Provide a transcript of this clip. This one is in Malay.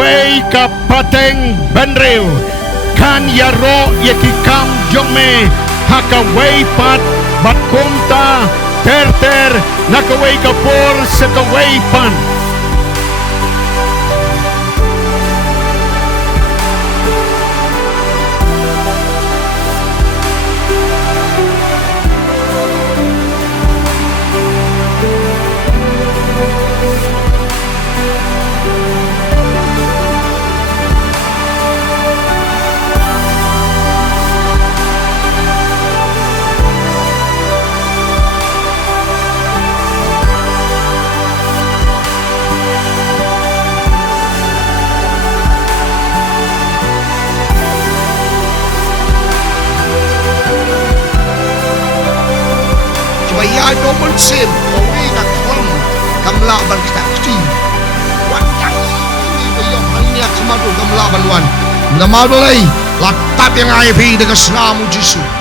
way kapateng benril kan yaro yakikam jongme hakaway pat batkumta ter nakaway kapor sakaway pan. Bayar double sen, kowe nak kelam, kamla berkesti. Wajah ini bayar hanya kemadu kamla baluan. Nama dolai, latap yang ayah dengan selamu Yesus.